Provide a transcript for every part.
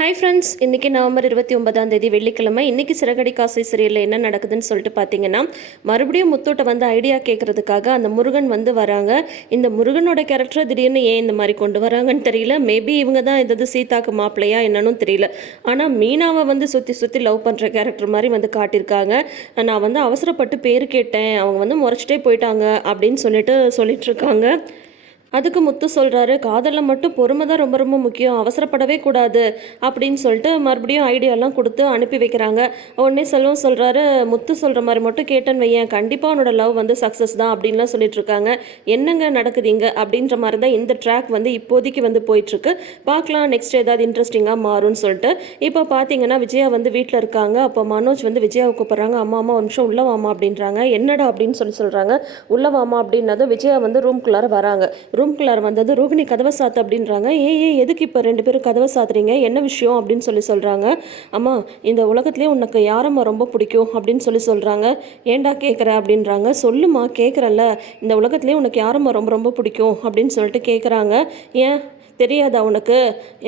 Hi friends இன்றைக்கி November இருபத்தி ஒன்பதாம் தேதி வெள்ளிக்கிழமை. இன்றைக்கி சிறகடி காசை சீரியலில் என்ன நடக்குதுன்னு சொல்லிட்டு பார்த்தீங்கன்னா மறுபடியும் முத்தோட்ட வந்து ஐடியா கேட்குறதுக்காக அந்த முருகன் வந்து வராங்க. இந்த முருகனோட கேரக்டரை திடீர்னு ஏன் இந்த மாதிரி கொண்டு வராங்கன்னு தெரியல. மேபி இவங்க தான் எதாவது சீதாக்கு மாப்பிள்ளையா என்னன்னு தெரியல. ஆனால் மீனாவை வந்து சுற்றி சுற்றி லவ் பண்ணுற கேரக்டர் மாதிரி வந்து காட்டியிருக்காங்க. நான் வந்து அவசரப்பட்டு பேர் கேட்டேன். அவங்க வந்து முறைச்சிட்டே போயிட்டாங்க அப்படின்னு சொல்லிட்டு சொல்லிட்டு இருக்காங்க. அதுக்கு முத்து சொல்கிறாரு காதலில் மட்டும் பொறுமை தான் ரொம்ப ரொம்ப முக்கியம். அவசரப்படவே கூடாது. அப்படின்னு சொல்லிட்டு மறுபடியும் ஐடியாலாம் கொடுத்து அனுப்பி வைக்கிறாங்க. உடனே செல்வம் சொல்கிறாரு முத்து சொல்கிற மாதிரி மட்டும் கேட்டேன்னு வையேன். கண்டிப்பாக உன்னோட லவ் வந்து சக்ஸஸ் தான். அப்படின்லாம் சொல்லிட்டு இருக்காங்க. என்னங்க நடக்குது இங்கே? அப்படின்ற மாதிரி தான் இந்த ட்ராக் வந்து இப்போதைக்கு வந்து போயிட்டுருக்கு. பார்க்கலாம் நெக்ஸ்ட் ஏதாவது இன்ட்ரெஸ்டிங்காக மாறும்னு சொல்லிட்டு. இப்போ பார்த்தீங்கன்னா விஜயா வந்து வீட்டில் இருக்காங்க. அப்போ மனோஜ் வந்து விஜயாவை கூப்பிட்றாங்க. அம்மா அம்மா ஒரு நிமிஷம் உள்ள வாமா அப்படின்றாங்க. என்னடா? அப்படின்னு சொல்லி சொல்கிறாங்க உள்ள வாமா அப்படின்னதும் விஜயா வந்து ரூம்குள்ளார வராங்க. ரூம்குள்ளார வந்தது. ரோகிணி கதவை சாத்து அப்படின்றாங்க. ஏ ஏ எதுக்கு இப்போ ரெண்டு பேரும் கதவை சாத்துறீங்க? என்ன விஷயம்? அப்படின்னு சொல்லி சொல்கிறாங்க அம்மா இந்த உலகத்துலேயே உனக்கு யாரம்மா ரொம்ப பிடிக்கும்? அப்படின்னு சொல்லி சொல்கிறாங்க ஏன்டா கேட்குற அப்படின்றாங்க. சொல்லுமா கேட்குறல்ல இந்த உலகத்துலேயே உனக்கு யாரம்மா ரொம்ப ரொம்ப பிடிக்கும்? அப்படின்னு சொல்லிட்டு கேட்குறாங்க ஏன்? தெரியாதா உனக்கு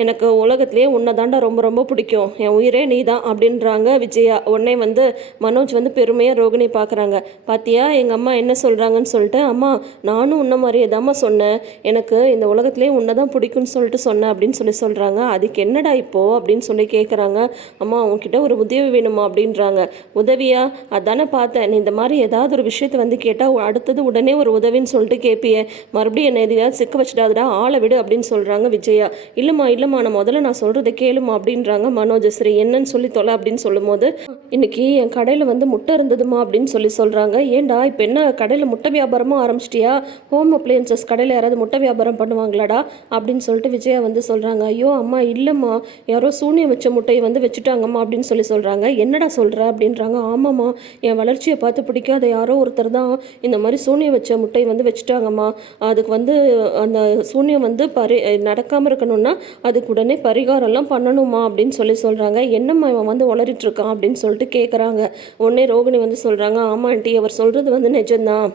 எனக்கு உலகத்திலே உன்னை தாண்டா ரொம்ப ரொம்ப பிடிக்கும். என் உயிரே நீ தான் அப்படின்றாங்க விஜயா. உடனே வந்து மனோஜ் வந்து பெருமையாக ரோகிணி பார்க்குறாங்க. பாத்தியா எங்கள் அம்மா என்ன சொல்கிறாங்கன்னு சொல்லிட்டு அம்மா நானும் உன்ன மாதிரியே தாம்மா சொன்னேன். எனக்கு இந்த உலகத்திலே உன்னை தான் பிடிக்கும்னு சொல்லிட்டு சொன்னேன் அப்படின்னு சொல்லி சொல்கிறாங்க அதுக்கு என்னடா இப்போது அப்படின்னு சொல்லி கேட்குறாங்க அம்மா அவங்கக்கிட்ட ஒரு உதவி வேணுமா? அப்படின்றாங்க. உதவியா? அதானே பார்த்தேன். நீ இந்த மாதிரி ஏதாவது ஒரு விஷயத்தை வந்து கேட்டால் அடுத்தது உடனே ஒரு உதவின்னு சொல்லிட்டு கேட்பிய மறுபடியும் என்ன எதையாவது சிக்க வச்சிடாதடா. ஆளை விடு அப்படின்னு சொல்கிறாங்க விஜயா. இல்லைம்மா இல்லைம்மா நான் முதல்ல நான் சொல்கிறத கேளுமா அப்படின்றாங்க மனோஜஸ்ரீ. என்னன்னு சொல்லி தொலை அப்படின்னு சொல்லும்போது இன்னைக்கு என் கடையில் வந்து முட்டை இருந்ததுமா அப்படின்னு சொல்லி சொல்கிறாங்க ஏன்டா இப்போ என்ன கடையில் முட்டை வியாபாரமும் ஆரம்பிச்சிட்டியா? ஹோம் அப்ளையன்சஸ் கடையில் யாராவது முட்டை வியாபாரம் பண்ணுவாங்களாடா? அப்படின்னு சொல்லிட்டு விஜயா வந்து சொல்கிறாங்க ஐயோ அம்மா இல்லைம்மா யாரோ சூனியம் வச்ச முட்டையை வந்து வச்சுட்டாங்கம்மா அப்படின்னு சொல்லி சொல்கிறாங்க என்னடா சொல்கிற அப்படின்றாங்க. ஆமாம்மா என் வளர்ச்சியை பார்த்து பிடிக்காத யாரோ ஒருத்தர் தான் இந்த மாதிரி சூனியம் வச்ச முட்டையை வந்து வச்சுட்டாங்கம்மா. அதுக்கு வந்து அந்த சூனியம் வந்து பரி நடக்காமல் இருக்கணும்னா அதுக்கு உடனே பரிகாரம்லாம் பண்ணணுமா அப்படின்னு சொல்லி சொல்கிறாங்க என்னம்மா இவன் வந்து உளறிட்டுருக்கான் அப்படின்னு சொல்லிட்டு கேட்குறாங்க உடனே ரோகிணி வந்து சொல்கிறாங்க ஆமா ஆண்டி அவர் சொல்கிறது வந்து நிஜம்தான்.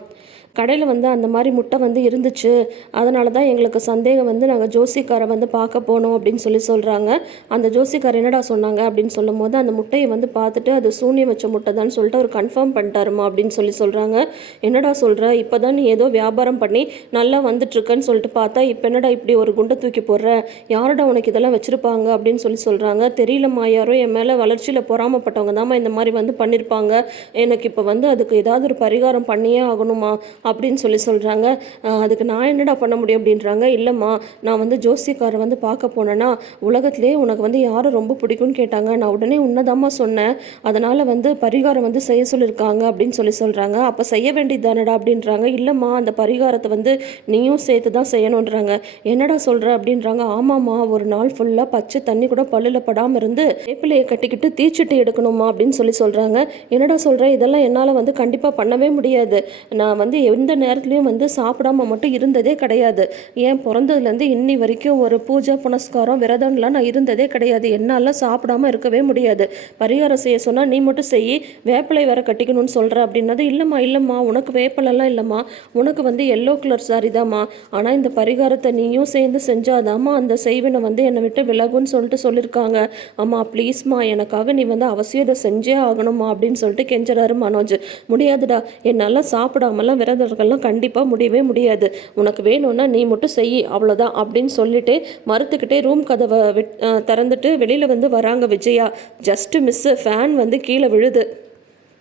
கடையில் வந்து அந்த மாதிரி முட்டை வந்து இருந்துச்சு. அதனால தான் எங்களுக்கு சந்தேகம் வந்து நாங்கள் ஜோசிக்காரை வந்து பார்க்க போனோம் அப்படின்னு சொல்லி சொல்கிறாங்க அந்த ஜோசிக்கார் என்னடா சொன்னாங்க அப்படின்னு சொல்லும்போது அந்த முட்டையை வந்து பார்த்துட்டு அது சூன்யம் வச்ச முட்டை தான் சொல்லிட்டு அவர் கன்ஃபார்ம் பண்ணிட்டாருமா அப்படின்னு சொல்லி சொல்கிறாங்க என்னடா சொல்கிற இப்போ தான் நீ ஏதோ வியாபாரம் பண்ணி நல்லா வந்துட்டுருக்கன்னு சொல்லிட்டு பார்த்தா இப்போ என்னடா இப்படி ஒரு குண்டை தூக்கி போடுற? யாரோட உனக்கு இதெல்லாம் வச்சுருப்பாங்க அப்படின்னு சொல்லி சொல்கிறாங்க தெரியலம்மா யாரோ என் மேலே வளர்ச்சியில் பொறாமப்பட்டவங்க தாம்மா இந்த மாதிரி வந்து பண்ணியிருப்பாங்க எனக்கு இப்போ வந்து அதுக்கு ஏதாவது ஒரு பரிகாரம் பண்ணியே ஆகணுமா அப்படின்னு சொல்லி சொல்கிறாங்க அதுக்கு நான் என்னடா பண்ண முடியும் அப்படின்றாங்க. இல்லைம்மா நான் வந்து ஜோசியக்காரை வந்து பார்க்க போனேன்னா உலகத்திலே உனக்கு வந்து யாரை ரொம்ப பிடிக்கும்னு கேட்டாங்க. நான் உடனே உன்னதாம்மா சொன்னேன். அதனால் வந்து பரிகாரம் வந்து செய்ய சொல்லியிருக்காங்க அப்படின்னு சொல்லி சொல்கிறாங்க அப்போ செய்ய வேண்டியது தானடா அப்படின்றாங்க. இல்லைம்மா அந்த பரிகாரத்தை வந்து நீயும் சேர்த்து தான் செய்யணுன்றாங்க என்னடா சொல்கிற அப்படின்றாங்க. ஆமாம்மா ஒரு நாள் ஃபுல்லாக பச்சை தண்ணி கூட பல்லில் படாமல் இருந்து வேப்பிலையை கட்டிக்கிட்டு தீச்சிட்டு எடுக்கணுமா அப்படின்னு சொல்லி சொல்கிறாங்க என்னடா சொல்கிற இதெல்லாம் என்னால் வந்து கண்டிப்பாக பண்ணவே முடியாது. நான் வந்து எந்த நேரத்துலையும் வந்து சாப்பிடாம மட்டும் இருந்ததே கிடையாது. ஏன்? பிறந்ததுலேருந்து இன்னி வரைக்கும் ஒரு பூஜை புனஸ்காரம் விரதம்லாம் நான் இருந்ததே கிடையாது. என்னால் சாப்பிடாம இருக்கவே முடியாது. பரிகாரம் செய்ய சொன்னால் நீ மட்டும் செய் வேப்பிலை வேற கட்டிக்கணும்னு சொல்கிற அப்படின்னது இல்லைம்மா இல்லைம்மா உனக்கு வேப்பிலெல்லாம் இல்லைம்மா. உனக்கு வந்து எல்லோ கலர் சாரி தாம்மா. ஆனால் இந்த பரிகாரத்தை நீயும் சேர்ந்து செஞ்சாதாம்மா அந்த செய்வினை வந்து என்னை விட்டு விலகுன்னு சொல்லிட்டு சொல்லியிருக்காங்க அம்மா ப்ளீஸ்மா எனக்காக நீ வந்து அவசியம் இதை செஞ்சே ஆகணுமா அப்படின்னு சொல்லிட்டு கெஞ்சுறாரு மனோஜ். முடியாதுடா. என்னால் சாப்பிடாமலாம் விரதம் இருக்கிறதெல்லாம் கண்டிப்பாக முடியவே முடியாது. உனக்கு வேணும்னா நீ மட்டும் செய் அவ்வளோதான் அப்படின்னு சொல்லிட்டு மறுத்துக்கிட்டே ரூம் கதவை விட் திறந்துட்டு வெளியில் வந்து வராங்க விஜயா. ஜஸ்ட்டு மிஸ்ஸு ஃபேன் வந்து கீழே விழுது.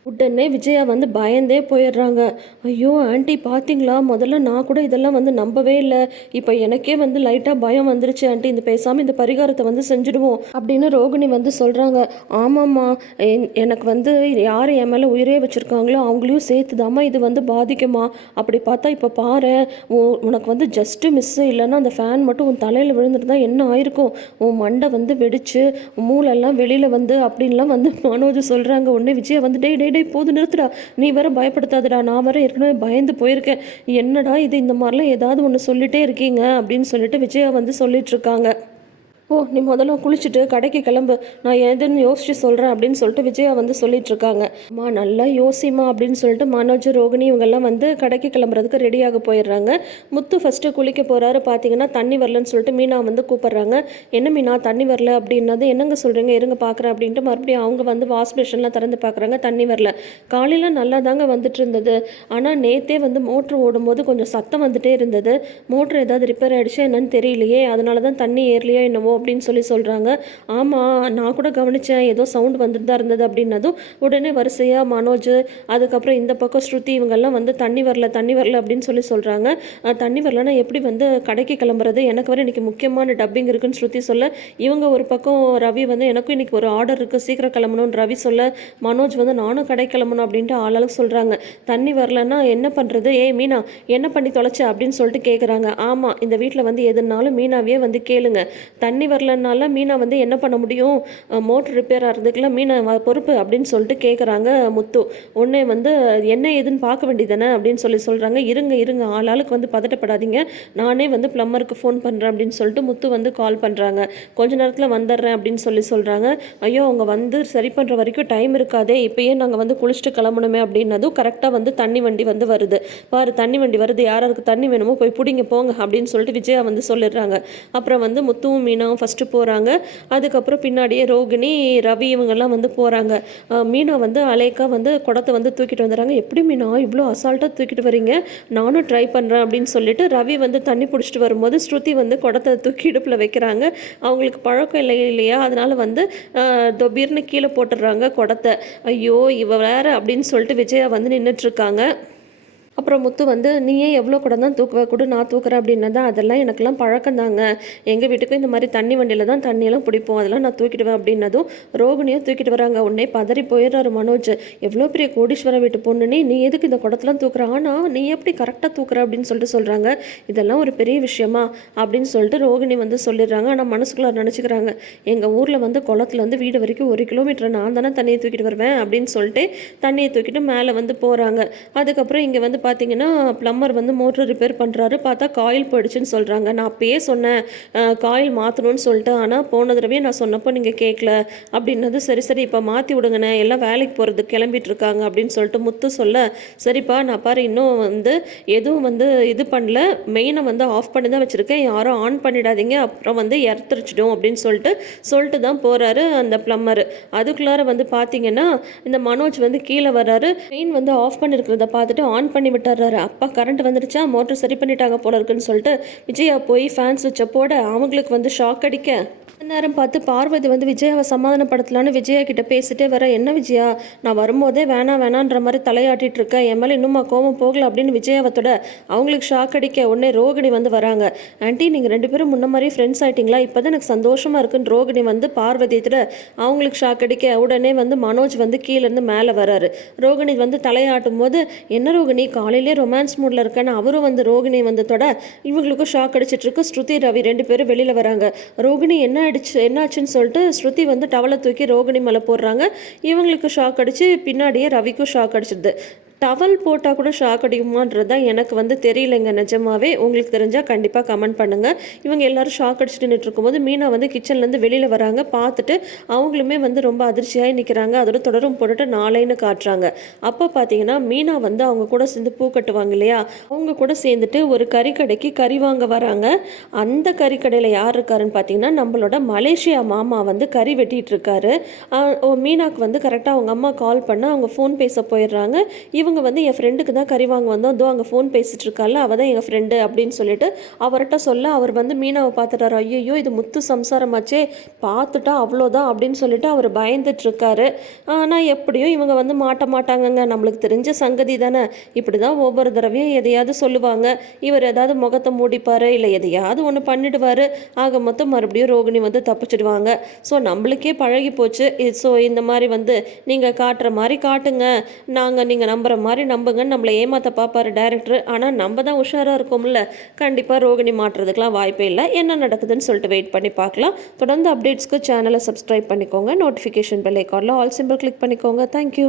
உடனே விஜயா வந்து பயந்தே போயிடுறாங்க. ஐயோ ஆண்டி பார்த்தீங்களா முதல்ல நான் கூட இதெல்லாம் வந்து நம்பவே இல்லை. இப்போ எனக்கே வந்து லைட்டாக பயம் வந்துருச்சு ஆண்டி. இந்த பேசாமல் இந்த பரிகாரத்தை வந்து செஞ்சுடுவோம் அப்படின்னு ரோகிணி வந்து சொல்கிறாங்க ஆமாம்மா என்- எனக்கு வந்து யார் என் மேலே உயிரே வச்சுருக்காங்களோ அவங்களையும் சேர்த்து இது வந்து பாதிக்குமா? அப்படி பார்த்தா இப்போ பாரு உ- உனக்கு வந்து ஜஸ்ட்டு மிஸ்ஸு இல்லைன்னா அந்த ஃபேன் மட்டும் உன் தலையில் விழுந்துருந்தா என்ன ஆயிருக்கும்? உன் மண்டை வந்து வெடிச்சு மூளைலாம் மூளெல்லாம் வெளியில் வந்து அப்படின்லாம் வந்து மனோஜ் சொல்கிறாங்க உடனே விஜயா வந்து டே டே டேய் போது நிறுத்துடா. நீ வேற பயப்படுத்தாதடா. நான் வேற ஏற்கனவே பயந்து போயிருக்கேன். என்னடா இது இந்த மாதிரிலாம் ஏதாவது ஒன்று சொல்லிட்டே இருக்கீங்க அப்படின்னு சொல்லிட்டு விஜயா வந்து சொல்லிட்டு இருக்காங்க. ஓ நீ முதல்ல குளிச்சுட்டு கடைக்கு கிளம்பு. நான் எதுன்னு யோசிச்சு சொல்கிறேன் அப்படின்னு சொல்லிட்டு விஜயா வந்து சொல்லிட்டு இருக்காங்க. அம்மா நல்லா யோசிமா அப்படின்னு சொல்லிட்டு மனோஜ் ரோகிணி இவங்கெல்லாம் வந்து கடைக்கு கிளம்புறதுக்கு ரெடியாக போயிடுறாங்க. முத்து ஃபஸ்ட்டு குளிக்க போகிறாரு பார்த்தீங்கன்னா தண்ணி வரலன்னு சொல்லிட்டு மீனா வந்து கூப்பிட்றாங்க. என்ன மீனா தண்ணி வரல? அப்படின்னது என்னங்க சொல்கிறீங்க இருங்க பார்க்குறேன் அப்படின்ட்டு மறுபடியும் அவங்க வந்து வாஷ் பேஷன்லாம் திறந்து பார்க்குறாங்க தண்ணி வரல. காலையில் நல்லா தாங்க வந்துட்டு இருந்தது. ஆனால் நேத்தே வந்து மோட்ரு ஓடும்போது கொஞ்சம் சத்தம் வந்துட்டே இருந்தது. மோட்ரு ஏதாவது ரிப்பேர் ஆகிடுச்சா என்னன்னு தெரியலையே. அதனால தான் தண்ணி ஏறலையோ என்னவோ அப்படின்னு சொல்லி சொல்கிறாங்க ஆமாம் நான் கூட கவனித்தேன் ஏதோ சவுண்ட் வந்துட்டு தான் இருந்தது அப்படின்னதும் உடனே வரிசையாக மனோஜ் அதுக்கப்புறம் இந்த பக்கம் ஸ்ருதி இவங்கெல்லாம் வந்து தண்ணி வரல தண்ணி வரல அப்படின்னு சொல்லி சொல்கிறாங்க தண்ணி வரலன்னா எப்படி வந்து கடைக்கு கிளம்புறது? எனக்கு வர இன்றைக்கி முக்கியமான டப்பிங் இருக்குன்னு ஸ்ருதி சொல்ல. இவங்க ஒரு பக்கம் ரவி வந்து எனக்கும் இன்றைக்கி ஒரு ஆர்டர் இருக்குது சீக்கிரம் கிளம்பணும்னு ரவி சொல்ல. மனோஜ் வந்து நானும் கடை கிளம்பணும் அப்படின்ட்டு ஆளாளுக்கு சொல்கிறாங்க தண்ணி வரலன்னா என்ன பண்ணுறது ஏய் மீனா என்ன பண்ணி தொலைச்ச? அப்படின்னு சொல்லிட்டு கேட்குறாங்க ஆமாம் இந்த வீட்டில் வந்து எதுனாலும் மீனாவே வந்து கேளுங்க. தண்ணி வரலனால மீனா வந்து என்ன பண்ண முடியும்? மோட்ரு ரிப்பேர் ஆகிறதுக்குலாம் மீனா வ- பொறுப்பு அப்படின்னு சொல்லிட்டு கேட்குறாங்க முத்து. உடனே வந்து என்ன ஏதுன்னு பார்க்க வேண்டியதானே அப்படின்னு சொல்லி சொல்கிறாங்க இருங்க இருங்க ஆளாளுக்கு வந்து பதட்டப்படாதீங்க. நானே வந்து ப்ளம்மருக்கு ஃபோன் பண்ணுறேன் அப்படின்னு சொல்லிட்டு முத்து வந்து கால் பண்ணுறாங்க கொஞ்ச நேரத்தில் வந்துடுறேன் அப்படின்னு சொல்லி சொல்கிறாங்க ஐயோ அவங்க வந்து சரி பண்ணுற வரைக்கும் டைம் இருக்காதே. இப்போயே நாங்கள் வந்து குளிச்சுட்டு கிளம்பணுமே அப்படின்னதும் கரெக்டாக வந்து தண்ணி வண்டி வந்து வருது. பாரு தண்ணி வண்டி வருது. யாராருக்கு தண்ணி வேணுமோ போய் பிடிங்க போங்க அப்படின்னு சொல்லிட்டு விஜயா வந்து சொல்லிடுறாங்க. அப்புறம் வந்து முத்துவும் மீனாவும் ஃபஸ்ட்டு போகிறாங்க அதுக்கப்புறம் பின்னாடியே ரோகிணி ரவி இவங்கெல்லாம் வந்து போகிறாங்க மீனா வந்து அலேக்கா வந்து குடத்தை வந்து தூக்கிட்டு வந்துடுறாங்க. எப்படி மீனா இவ்வளோ அசால்ட்டாக தூக்கிட்டு வரீங்க நானும் ட்ரை பண்ணுறேன் அப்படின்னு சொல்லிட்டு ரவி வந்து தண்ணி பிடிச்சிட்டு வரும்போது ஸ்ருதி வந்து குடத்தை தூக்கி இடுப்பில் வைக்கிறாங்க. அவங்களுக்கு பழக்கம் இல்லை இல்லையா? அதனால் வந்து தொபீர்னு கீழே போட்டுடுறாங்க குடத்தை. ஐயோ இவ வேற அப்படின்னு சொல்லிட்டு விஜயா வந்து நின்றுட்டுருக்காங்க அப்புறம் முத்து வந்து நீயே எவ்வளோ கூட தான் தூக்குவ? கூட நான் தூக்குறேன். அப்படின்னா அதெல்லாம் எனக்கெல்லாம் பழக்கம் தாங்க. எங்கள் வீட்டுக்கும் இந்த மாதிரி தண்ணி வண்டியில் தான் தண்ணியெல்லாம் பிடிப்போம். அதெல்லாம் நான் தூக்கிடுவேன் அப்படின்னதும் ரோகிணியும் தூக்கிட்டு வராங்க. உடனே பதறி போயிடுறாரு மனோஜ். எவ்வளோ பெரிய கோடீஸ்வர வீட்டு பொண்ணுனே நீ எதுக்கு இந்த குடத்தெலாம் தூக்குற? ஆனால் நீ எப்படி கரெக்டாக தூக்குற? அப்படின்னு சொல்லிட்டு சொல்கிறாங்க இதெல்லாம் ஒரு பெரிய விஷயமா? அப்படின்னு சொல்லிட்டு ரோகிணி வந்து சொல்லிடுறாங்க. ஆனால் மனசுக்குள்ள நினச்சிக்கிறாங்க. எங்கள் ஊரில் வந்து குளத்துலேருந்து வந்து வீடு வரைக்கும் ஒரு கிலோமீட்டர் நான் தானே தண்ணியை தூக்கிட்டு வருவேன்? அப்படின்னு சொல்லிட்டு தண்ணியை தூக்கிட்டு மேலே வந்து போகிறாங்க அதுக்கப்புறம் இங்கே வந்து பார்த்தீங்கன்னா ப்ளம்மர் வந்து மோட்டர் ரிப்பேர் பண்ணுறாரு பார்த்தா காயில் போயிடுச்சுன்னு சொல்கிறாங்க நான் அப்பயே சொன்னேன் காயில் மாற்றணும்னு சொல்லிட்டு. ஆனால் போன தடவையே நான் சொன்னப்போ நீங்கள் கேட்கல அப்படின்னது சரி சரி இப்போ மாற்றி விடுங்கண்ணே. எல்லாம் வேலைக்கு போகிறதுக்கு கிளம்பிட்டு இருக்காங்க. அப்படின்னு சொல்லிட்டு முத்து சொல்ல சரிப்பா நான் பாரு இன்னும் வந்து எதுவும் வந்து இது பண்ணல. மெயினை வந்து ஆஃப் பண்ணி தான் வச்சுருக்கேன். யாரும் ஆன் பண்ணிடாதீங்க. அப்புறம் வந்து இறத்துருச்சிடும் அப்படின்னு சொல்லிட்டு சொல்லிட்டு தான் போகிறாரு அந்த ப்ளம்மர் அதுக்குள்ளார வந்து பார்த்தீங்கன்னா இந்த மனோஜ் வந்து கீழே வர்றாரு. மெயின் வந்து ஆஃப் பண்ணியிருக்கிறத பார்த்துட்டு ஆன் பண்ணி விட்டுறாரு அப்பா கரண்ட் வந்துடுச்சா மோட்டர் சரி பண்ணிட்டாங்க போல இருக்குன்னு சொல்லிட்டு விஜயா போய் ஃபேன் சுவிட்சை போட அவங்களுக்கு வந்து ஷாக் அடிக்க. நேரம் பார்த்து பார்வதி வந்து விஜயாவை சமாதானப்படுத்தலான்னு விஜயா கிட்ட பேசிட்டே வர என்ன விஜயா நான் வரும்போதே வேணாம் வேணான்ற மாதிரி தலையாட்டிட்டு இருக்கேன் என் மேலே இன்னுமா கோவம் போகல அப்படின்னு விஜயாவத்தோட அவங்களுக்கு ஷாக் அடிக்க உடனே ரோகிணி வந்து வராங்க. ஆண்டி நீங்கள் ரெண்டு பேரும் முன்ன மாதிரி ஃப்ரெண்ட்ஸ் ஆயிட்டீங்களா? இப்போ தான் எனக்கு சந்தோஷமா இருக்குன்னு ரோகிணி வந்து பார்வதி அவங்களுக்கு ஷாக் அடிக்க உடனே வந்து மனோஜ் வந்து கீழேருந்து மேலே வராரு. ரோகிணி வந்து தலையாட்டும் போது என்ன ரோகிணி காலையிலே ரொமான்ஸ் மூடில் இருக்கேன்னு அவரும் வந்து ரோகிணி வந்து தொட இவங்களுக்கும் ஷாக் அடிச்சிட்டு இருக்கு. ஸ்ருதி ரவி ரெண்டு பேரும் வெளியில் வராங்க. ரோகிணி என்ன ஆயிடுச்சு என்னாச்சுன்னு சொல்லிட்டு ஸ்ருதி வந்து டவலை தூக்கி ரோகிணி மேலே போடுறாங்க. இவங்களுக்கு ஷாக் அடிச்சு பின்னாடியே ரவிக்கும் ஷாக் அடிச்சிடுது டவல் போட்டால் கூட ஷாக் அடிக்குமான்றது தான் எனக்கு வந்து தெரியலைங்க. நிஜமாவே உங்களுக்கு தெரிஞ்சால் கண்டிப்பாக கமெண்ட் பண்ணுங்கள் இவங்க எல்லோரும் ஷாக் அடிச்சுட்டு நின்றுருக்கும்போது மீனா வந்து கிச்சன்லேருந்து வெளியில் வராங்க. பார்த்துட்டு அவங்களுமே வந்து ரொம்ப அதிர்ச்சியாகி நிற்கிறாங்க அதோட தொடரும் போட்டுட்டு நாளைன்னு காட்டுறாங்க. அப்போ பார்த்தீங்கன்னா மீனா வந்து அவங்க கூட சேர்ந்து பூ கட்டுவாங்க இல்லையா? அவங்க கூட சேர்ந்துட்டு ஒரு கறிக்கடைக்கு கறி வாங்க வராங்க. அந்த கறிக்கடையில் யார் இருக்காருன்னு பார்த்தீங்கன்னா நம்மளோட மலேசியா மாமா வந்து கறி வெட்டிகிட்டு இருக்காரு. ஓ, மீனாக்கு வந்து கரெக்டாக அவங்க அம்மா கால் பண்ண அவங்க ஃபோன் பேச போயிடுறாங்க. இவ இவங்க வந்து என் ஃப்ரெண்டுக்கு தான் கறி வாங்க வந்தோம். அதோ அங்கே ஃபோன் பேசிகிட்டு இருக்கால அவள் தான் எங்கள் ஃப்ரெண்டு அப்படின்னு சொல்லிட்டு அவர்கிட்ட சொல்ல அவர் வந்து மீனாவை பார்த்துட்டாரு. ஐயோ இது முத்து சம்சாரமாச்சே பார்த்துட்டா அவ்வளோதான் அப்படின்னு சொல்லிட்டு அவர் பயந்துட்டுருக்காரு. ஆனால் எப்படியும் இவங்க வந்து மாட்ட மாட்டாங்கங்க. நம்மளுக்கு தெரிஞ்ச சங்கதி தானே. இப்படி தான் ஒவ்வொரு தடவையும் எதையாவது சொல்லுவாங்க. இவர் ஏதாவது முகத்தை மூடிப்பார் இல்லை எதையாவது ஒன்று பண்ணிடுவார். ஆக மொத்தம் மறுபடியும் ரோகிணி வந்து தப்பிச்சிடுவாங்க. ஸோ நம்மளுக்கே பழகி போச்சு ஸோ இந்த மாதிரி வந்து நீங்கள் காட்டுற மாதிரி காட்டுங்க. நாங்கள் நீங்கள் நம்புகிற மாதிரி நம்புங்கன்னு நம்மளை ஏமாற்ற பார்ப்பாரு டேரக்டர் ஆனால் நம்ம தான் உஷாராக இருக்கோம்ல. கண்டிப்பாக ரோகிணி மாற்றுறதுக்கெலாம் வாய்ப்பே இல்லை. என்ன நடக்குதுன்னு சொல்லிட்டு வெயிட் பண்ணி பார்க்கலாம். தொடர்ந்து அப்டேட்ஸ்க்கு சேனலை சப்ஸ்கிரைப் பண்ணிக்கோங்க. நோட்டிஃபிகேஷன் பெல் ஐக்கானில் ஆல் சிம்பிள் கிளிக் பண்ணிக்கோங்க. Thank you